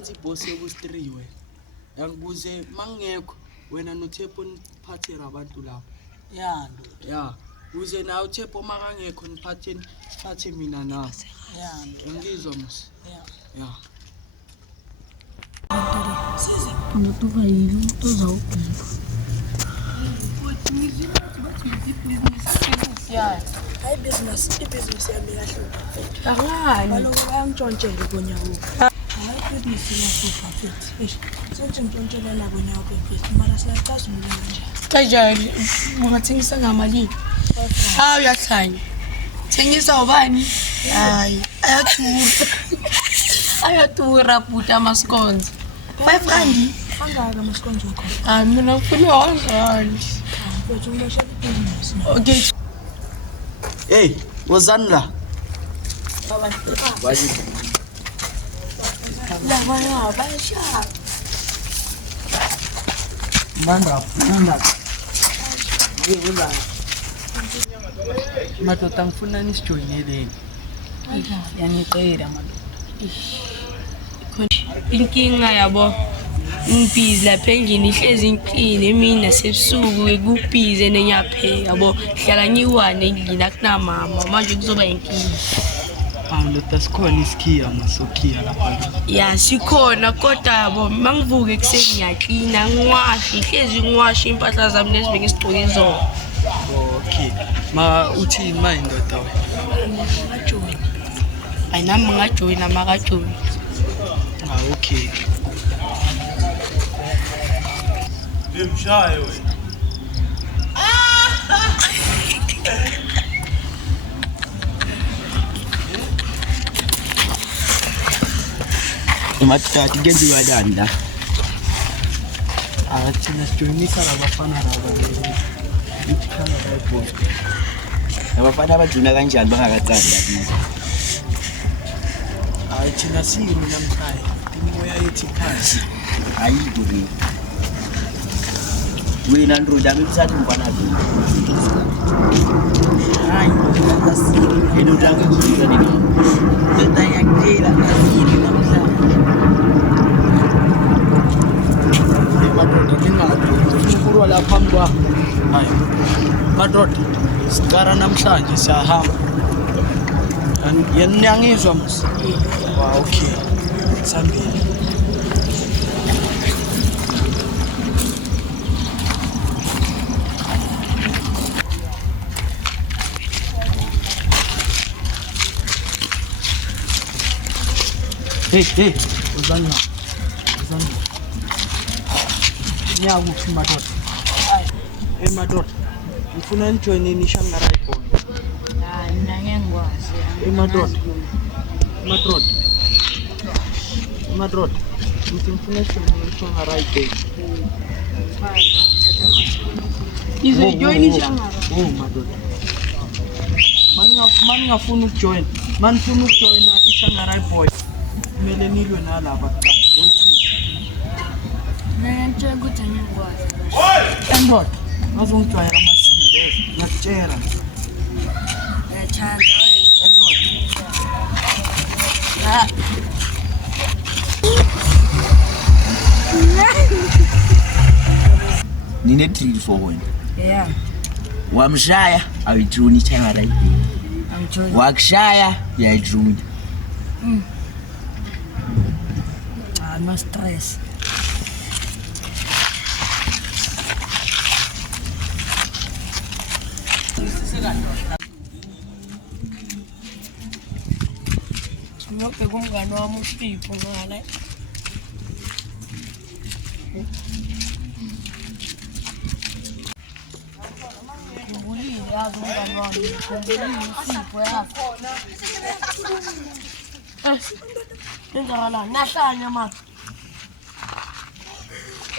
nansi ibhosi yokustriwe yangibuze mangekho wena noThepo niphathele abantu lapho ya uze nawe uThepo makangekho niphathe mina nawe ngizwa musi ya Unatoka hivi mtu za huko. Hayi business yami yahlupha. Kaloku bayangitshontshela konyawo. Hayi business yahlupha futhi. Senze ngitshontshela konyawo futhi mara siyacazula nje. Kanjani ungathengisa ngamalini? Hayi uyahlanya. Thengisa ubani? Hayi ayatura buta amaskonzi. 500 angaka amaskonzi wakho? Hayi mina ngifuna 100. Mfowethu umosha business. Okay. Hey wozani la La baya basha. manda ngibula madoda ngifuna nisijoyineleni Yangiqeda madoda. Inkinga yabo ngibhizi lapha endlini ihlezi inqine mina sebusuku ekubhize nenyapheka yabo hlala ngiwane endlini akunamama manje kuzoba inkinga. ndoda sikhona isikhiya masokhiya lapha Ya sikhona kodwa yabo mangivuke ekuseni ngiyaklina ngiwashe ihlezi ngiwashe impahla zami lesibeke isigcoke izolo. okay ma uthi manje ndoda wena Ngajoyina. Hayi nami ngajoyina makajoyina. okay Limshaye wena. Matati kenziwa kanjani la thina sijoyinisa labafana laba ikhanga bayibhosa Abafana abajuna kanjani bangakacali hayi thina siyini namhlanje imimoya yethi phansi ayikho ke wena ndoda bekusati mfana wethu hayi asiyini yena udlanga kuzizwa nini ndoda yakela asiyini namhlanje madoda ningathi ukurwa lapha mntwa hayi madoda sicara namhlanje siyahamba yena ngizwa musi okay sambili hey uzana nyakuphi madoda hey madoda ngifuna nijoyineni iShanghai Boy Hayi mina ngeke ngikwazi. hey madoda ngithi ngifuna nijoyineni iShanghai Boy Izojoyina iShanghai. madoda mani ngafuna ukujoyina manifuna ukujoyina iShanghai Boy kumele nilwe nalaba boyithu Mina ngitshela ukuthi ngeke ngikwazi. endoda ngazongijwayela amasindeze ngiyakutshela Ngiyachanda nine drill for wena Yeah, wamshaya awujuni ichanga right I'm joining. wakushaya uyayijuni No stress. Ngiyobheka umngane wami uSipho ngala. Ngulile yazi umngane wami. Ngulile uSipho yazi. Enzakalani? Nahlanya manje.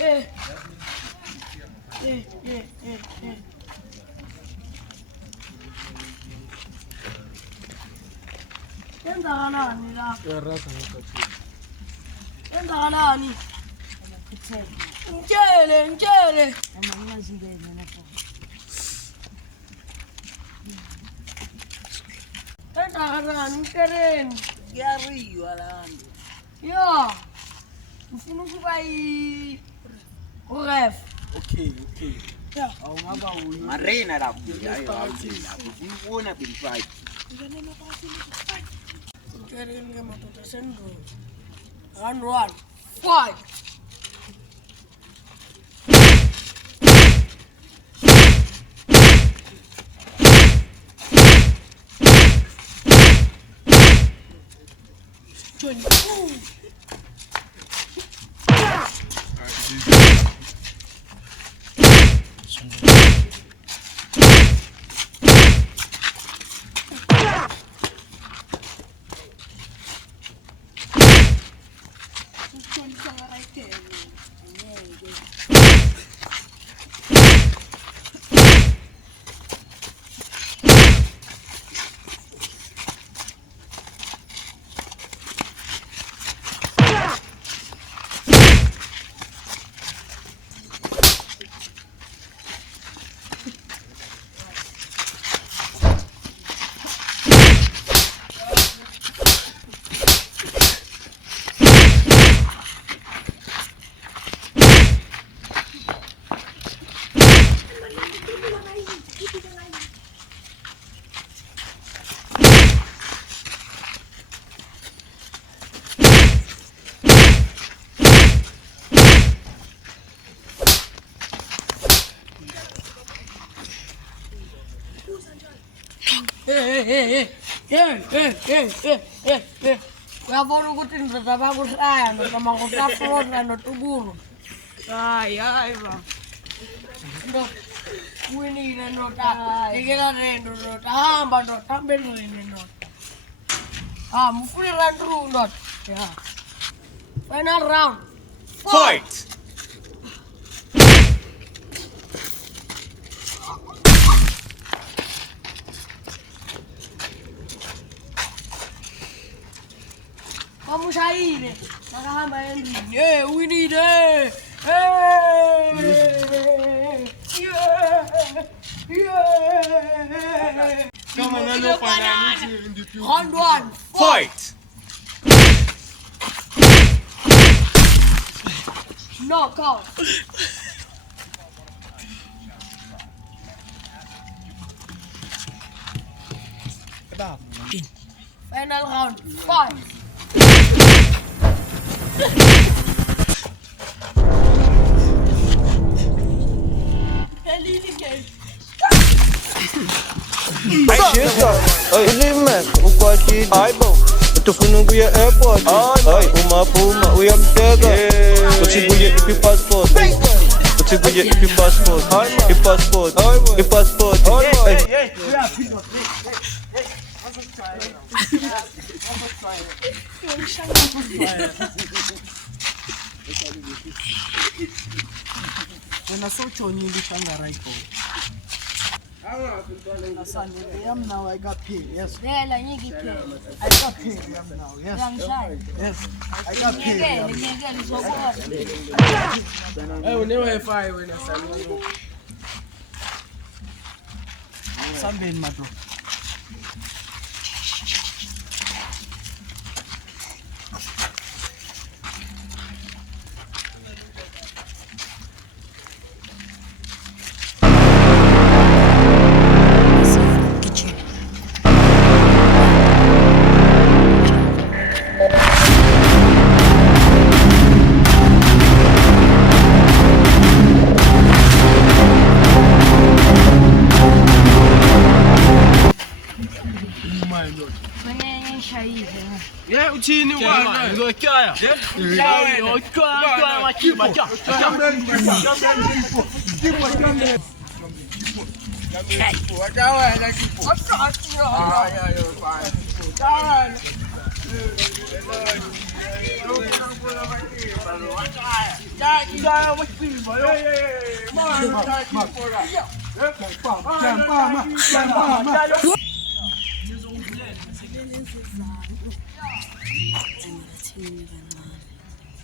Eh. Enzakalani la? Enzakalani? Ngitshele. Enzakalani mkereni? Ngiyariywa lando. Ya. ufuna ukuba uref. Okay. Yeah. Awungaba uyu. Marina lapho. Uyibona belifight. Ngicela ke madoda sendro. 1 fight. Hey. Uyabona ukuthi ndoda bakuhlaya noma ngutafona notuburu. Hayi ba. Ndo winile ndoda. Ekela rendo ndoda. Hamba ndoda, hambeni ndoda. Mufuni round 2 ndoda. Yeah. Final round. Fight. Vamos sair, nakahamba endlini. Hey, winile. Hey! Round 1. Fight. Knockout. Final round. Fight. Ulimek ukwatile utufuna ukuya airport hayi umaphuma uyamteka uthi kuye iphi passport i-passport Wena sowujonyile ihlangarayipo. Asanele yam now ayikapheli. Yes. Yela ngikiphela. Ayikapheli yam now. Yes. Ngishaya. Yes. Ayikapheli. Ngiyekele izokwazi. Une-Wi-Fi wena sanele. Sambeni madoda. Yeah, uthini bwana? Ngizokyaya. Ukyaya machiba.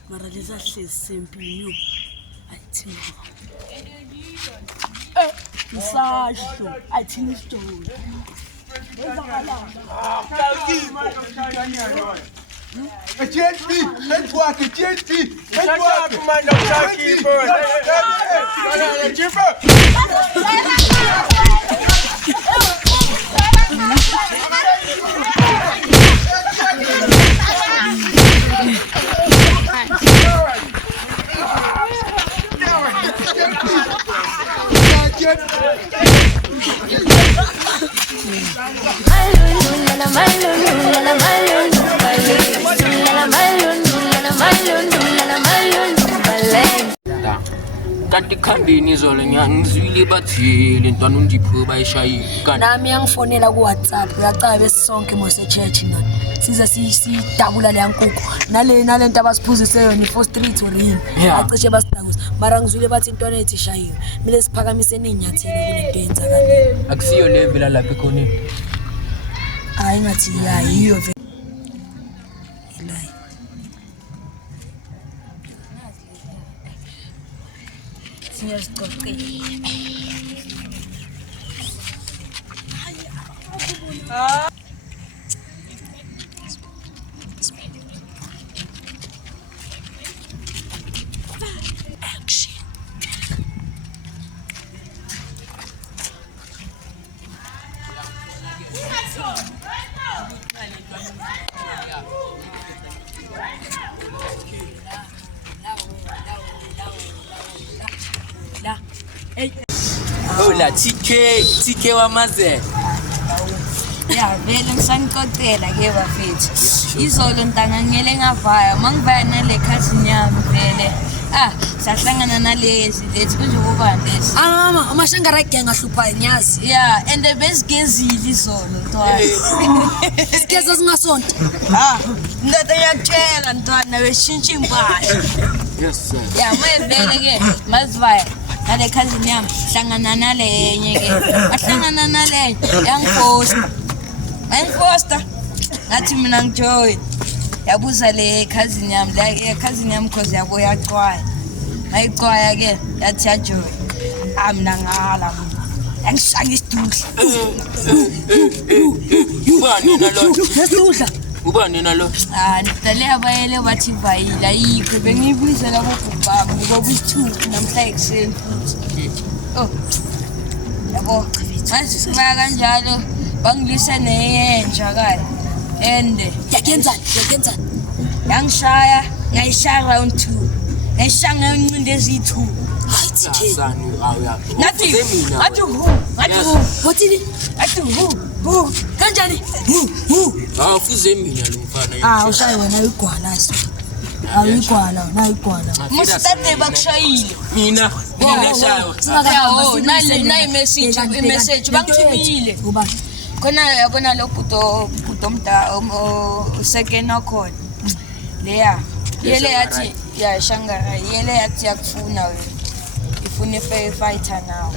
Mara leza hlezi sempini athini isasho athini story GSP, network, GSP, Network, man, the shopkeeper. Kanti khambini izolo ngizwile bathile ntwana undipho bayishayile kanti nami yangifonela ku-WhatsApp uyacaba besisonke mose-church na size sidabula leya nkukhu nale nto abasiphuzise yona i-4 street or yini acishe basidakuza mara ngizwile bathi intwana ethu ishayiwe kumele siphakamise ney'nyathelo kule nto yenzakalile akusiyo level lapha ekhoneni hayi ngathi yiyo vele Hola TK wamaze ya vele ngisanicocela ke bafethu izolo ntanga ngiyele ngavaya mangivaya nale cousin yami vele sahlangana nalezi lethi kunje kubani lesi mama amashangara gang ahlupha nyazi yeah and the best gezili izolo ntwana isigeza singasonto ndoda yakutshela ntwana weshintsha impahla yes sir ya mavele ke mazivaya nale cousin yami hlangana nalenye ke ahlangana nale yangifosta ngathi mina ngijoy yabuza le cousin yami le cousin yami cause yabo yaqwaya mayiqwaya ke yathi yajoy mina ngala yangisanga isidudla ubani nalo ndale abayele bathi vayila yikho bengiyibuyisela kubhubhami ngoba isithuku namhla ekuseni futhi yabo manje sibaya kanjalo bangilise neyenja kale ende yakenzani yangishaya ngayishaya round 2 ngayishaya ngayincinde ezi2 kanjani fuze mina lo mfana ushaye wena igwalazo awuyigwala nayigwala mustate bakushayile mina shayo nayi message bangithumile khona yabona lo bhudo mda second khona leya yele yathi ya shangara yele yathi yakufuna wena ifune fighter now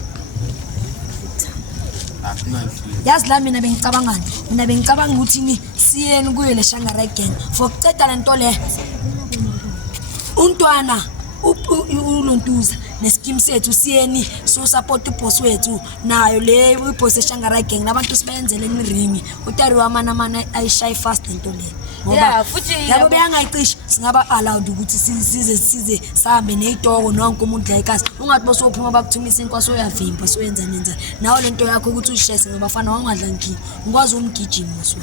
yazi la mina bengicabangani mina bengicabanga ukuthi siyeni kuyo le shangara gang for kuceda lento le untwana ulontuza nescheme sethu siyeni so support uboss wethu nayo le uboss eshangara gang nabantu sibenzele emiringi utari wamana ayishayi fast into le ngoba futhi yabo beyangayicisha singaba allowed ukuthi size sahambe nezitoko nonke umuntu la ekhaya ungathi bosophuma bakuthumisa inkwaso uyavimba soyenza nenza nawo lento yakho ukuthi ushese ngabafana wangadla ngiki ngikwazi umgijimo so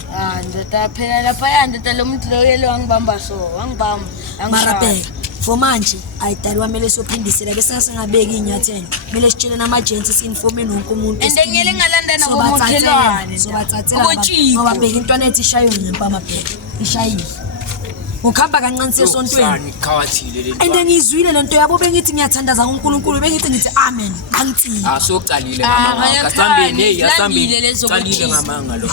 ndoda phela lapha yandeta lo muntu lo yelo wangibamba so wangibamba maraphe for manje ayidali wamele sophindisela bese singabeka inyathelo mele sitshele namajensi sinforme nonke umuntu endengele ngalandana komakhelwane sobathathela ngoba bheka intwana ethi ishayo ngempama phela ishayile ukhamba kancane sesontweni ande ngizwile lento yabo bengithi ngiyathandaza uNkulunkulu bengithi amen angithi sokucalile ngamanga kasambeni asambeni calile ngamanga lo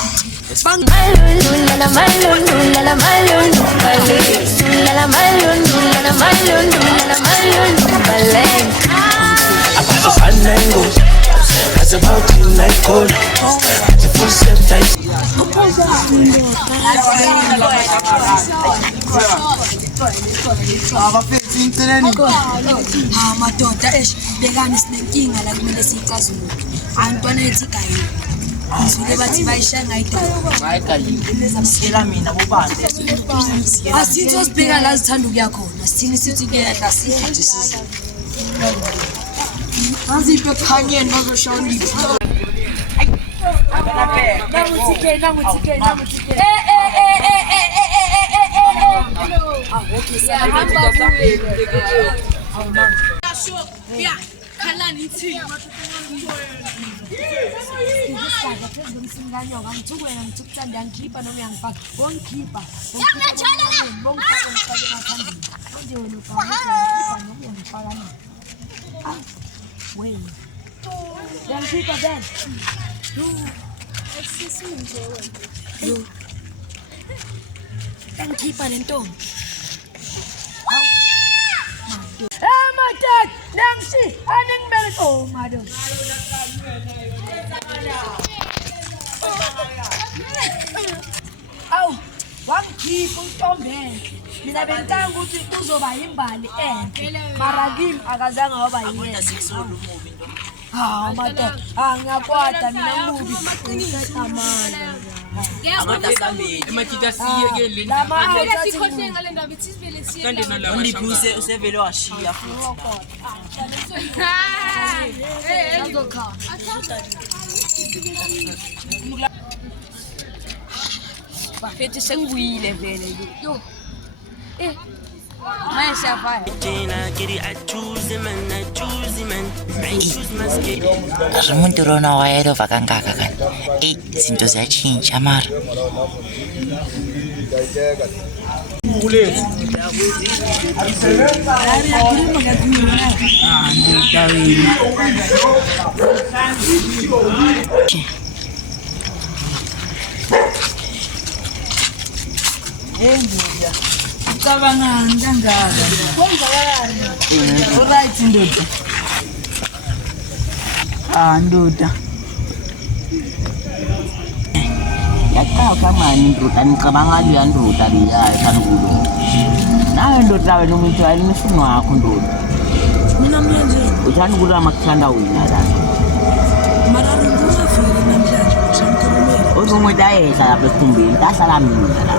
madoda bekani sinenkinga la kumele siyicazule antwana ethi gayi ngizwile bathi bayishaya ngayidala Sela mina bobani. asithi osibheka la zithanda ukuya khona sithini sithi kuyehla sithi sisi Aziphe ekhanyeni bazoshawula. Ngikhipha lento my dad, Nancy, I didn't better. Oh, madam. Oh, one keep on coming. Mina bentanga ukuthi kuzoba imbali enhle. Mara kimi akazange waba yena. Madam, ngiyakwada mina mubi. Amana. Emakita siye ke La mama sikhohle ngale ndaba ithi sivele siye. kanti nalabo Undiphuse usevele washiya futhi. Bafethi sengibuyile vele yo. Manje siyafaya. Umuntu rona wayelova kangaka kan. Izinto ziyatshintsha mara. Cabanga ngangaka. Alright ndoda. Ndoda. Yakaka mani ndoda ngicabanga leya ndoda leya ekhanokulo. Nawe ndoda wena umuntu ayinifuno wakho ndoda. mina manje Uthanda ukuthi amakuthanda wena la. mara ngizofika namhlanje ngikhulumela Uzomuntu ayehla lapha esikhumbeni, tahlala mina la.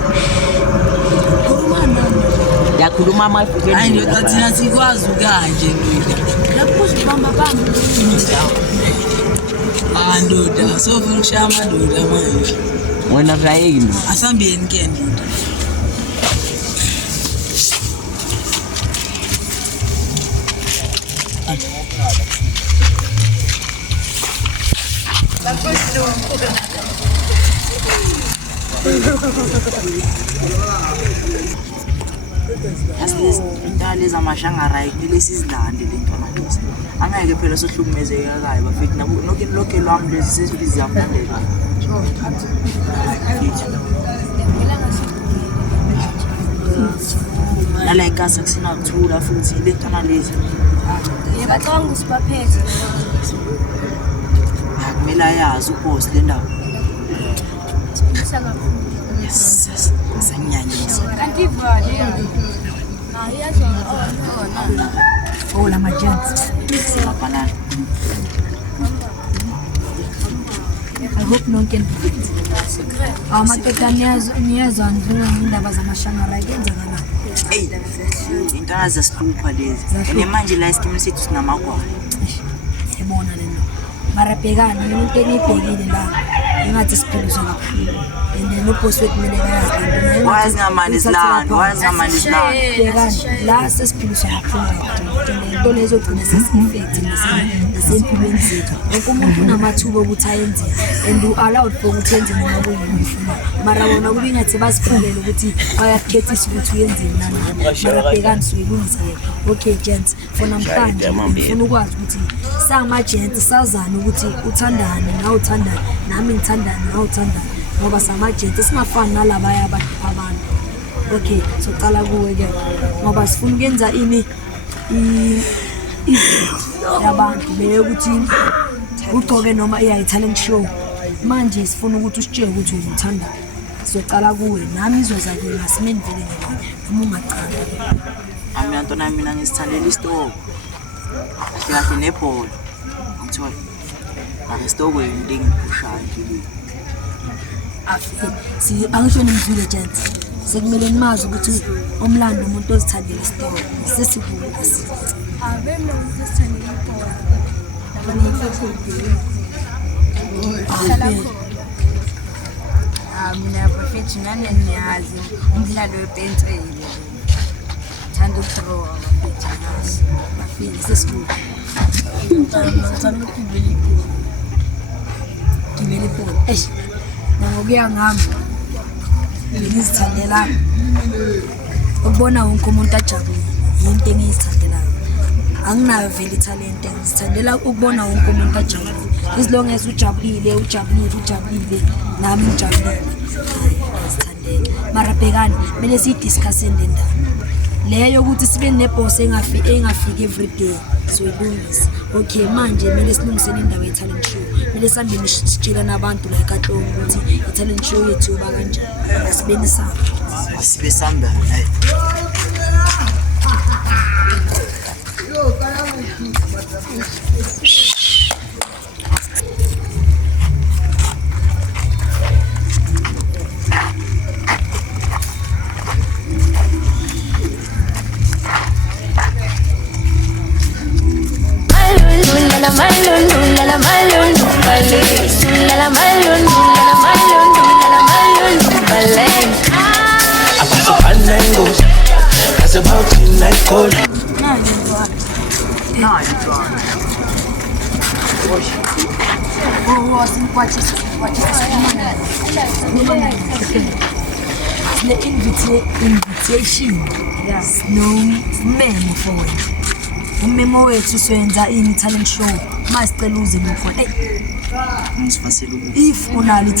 Yakhuluma amafike. Hayi ndoda thina sikwazi ukanje ndoda. lapho uzibamba bamba Ndoda, sofuna ukushaya amadoda manje. Wena vyayeki ndoda. Asambiyeni ke ndoda. Yasilezi indaleza amashangara ayilesi izilande lentona lezi. Angeke phela sohlukumezeka kaye bafethi nokini lokho lwami lezi sesibizi yamlandela. Nala ikasa kusina kuthula futhi lentona lezi. Yebacanga usibaphethe. Akumela yazi uboss le ndawo. Yes. Sanyanyisa. Kanti vale. oh la majans Singapana. I hope nonke amadoda niyazwa indaba zamashangara kuyenzakala Hey, intana zasihlupha lezi. Ene manje la isikimi sethu sinamakwala. ebona lento mara bhekana into engibhekile la engathi siphiliswa kakhulu and no boss wethu kumele bayazi Wazi ngamani isilando, bhekana la sesiphiliswa kakhulu into lezo gcina sesi-effect nasempilweni zethu wonke umuntu unamathuba okuthi ayenzeka and u-allowed for ukuthi yenze noma kuyini ufuna mara bona kube ingathi basiphelele ukuthi bayakukhethisa ukuthi uyenzeni nanani mara bhekani suyilungisele okay gents for namhlanje ngifuna ukwazi ukuthi sangama-gents sazane ukuthi uthandane nawe uthandane nami ngithandane nawe uthandane ngoba sama-gents singafani nalabaya abantu okay socala kuwe-ke ngoba sifuna ukuyenza ini yabantu leyo ukuthi ugcoke noma iya-talent show manje sifuna ukuthi usitsheke ukuthi uzithanda siyocala kuwe nami izozake ngasimeni vele noma ungacala Ami antona mina ngisithandela isitoko. Kahle nebhola. Ngithola. Akesitokwe into engiphushayo nje. Si angisho nimzwile gents. Sekumele nimazi ukuthi omlando umuntu ozithandela isitoro. Sesivuka sithi. Abemlo usithandela ibhola. Mina bafethu nane niyazi umdlalo wepenseli. Thanda ukuthrow abafethu bafile sesivuka. Ngithanda ukugibela ibhola. Gibela ibhola. Nangokuya ngami. Ngizithandela ukubona wonke umuntu ajabule. Yinto engiyithandelayo. Anginayo vele italent ngizithandela ukubona wonke umuntu ajabule. As long as ujabulile nami ngijabulile. Ngizithandela. Mara bhekani mele sidiscusse le ndaba. Leyo ukuthi sibe neboss engafiki every day soyilungisa. Okay manje mele silungisene indaba ye-talent show. Mele sambeni sitshela nabantu la eKatlong ukuthi i-talent show yethu yoba kanjani. Asibeni samba. Asibe samba hayi. The invitation. Yes. No memo for it. Umemo wethu soyenza talent show. Masicela uze ngofona. If unalo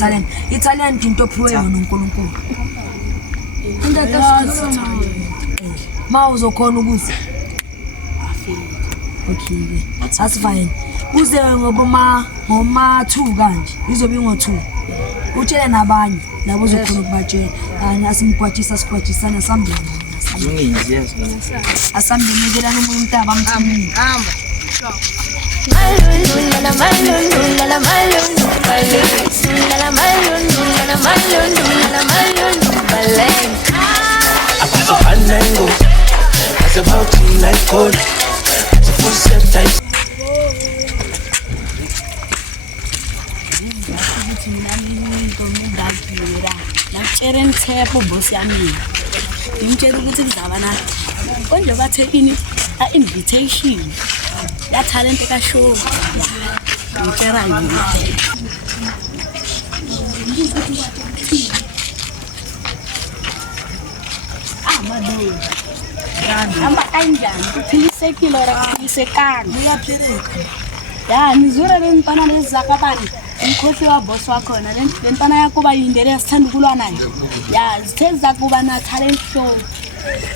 talent into ophiwe uNkulunkulu. Ma uzokhona ukuthi okay that's fine. Uze ngoma 2 kanje. Izobe ngo2. Utshele nabanye labo uzokhona ukubatshela. Asimgwajisa sigwajisana sambeni. Asambinekela nomuntu abamthini. Hamba. Nakutshela Thepho boss yami. Ngimtshela ukuthi kuzaba nathi. Konje bathekini invitation. Ya talent ka show. Ngitshela ngithi. Madu. Hamba kanjani? Kuphilisekile ora kuphilisekanga. Uyaphileka. Ya nizure lentana lezakabani. Umkhosi wa boss wakhona lentana yakuba yindele sithanda ukulwa naye. Ya zitheza kuba na talent show.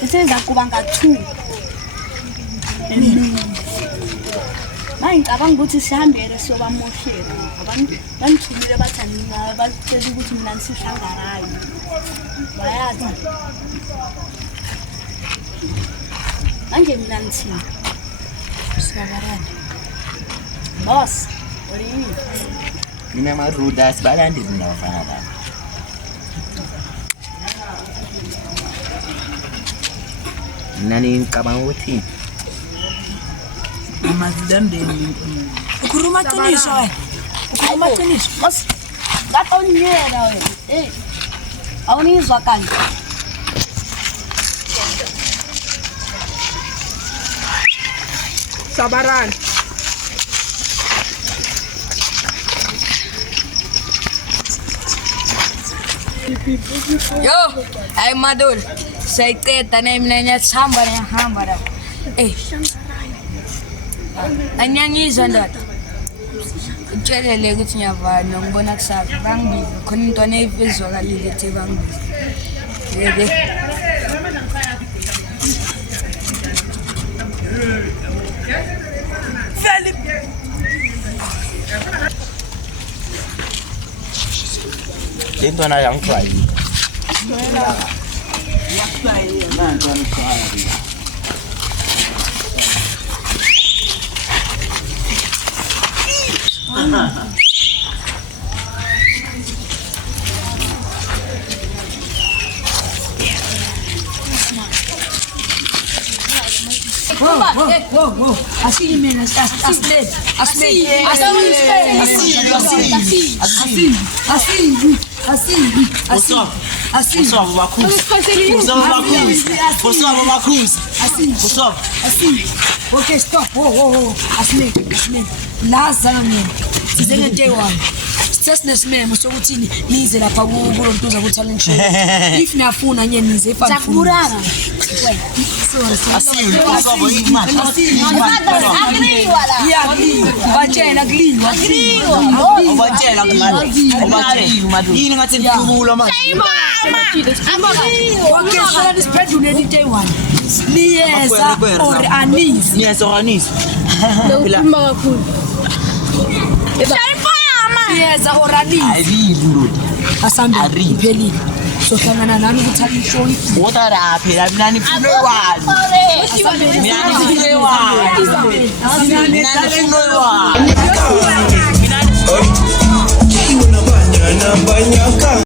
Zitheza kuba nga2. Ngicabanga ukuthi sihambele siyobamoshela. Abantu banithumile bathandina batshela ukuthi mina nisihlangarayo. Bayazi. Manje mina nithini? Siyabarana. Boss, olini? Mina maruda sibalandi zinafana baba. Nani ngicabanga ukuthi amazidandeni ukhuluma qiniso wena. Ukhuluma qiniso. Boss, ngaqonyela wena. Awunizwa kanje. Sabarana. Yo, ay madul. Sayiceda na mina nyathamba nehamba la. Anyangizwa ndoda. Utshelele ukuthi ngiyavana ngibona kusasa. Bangibiza khona into neyivizwakalile ethi bangibiza. Yeke. Philip. into na yang try. Ha ha ha. Asimene, okay, stop. Asimene. Laza mina. Sizenge day one. Sesinesimemo sokuthi nize lapha kulo Ntuza ku talent show. If niyafuna nye nize ifana. Zakuburana. Yeza orani asambe iphelile sohlangana nami ku talent show Wotara phela mina nifune wani. Mina nifune wani.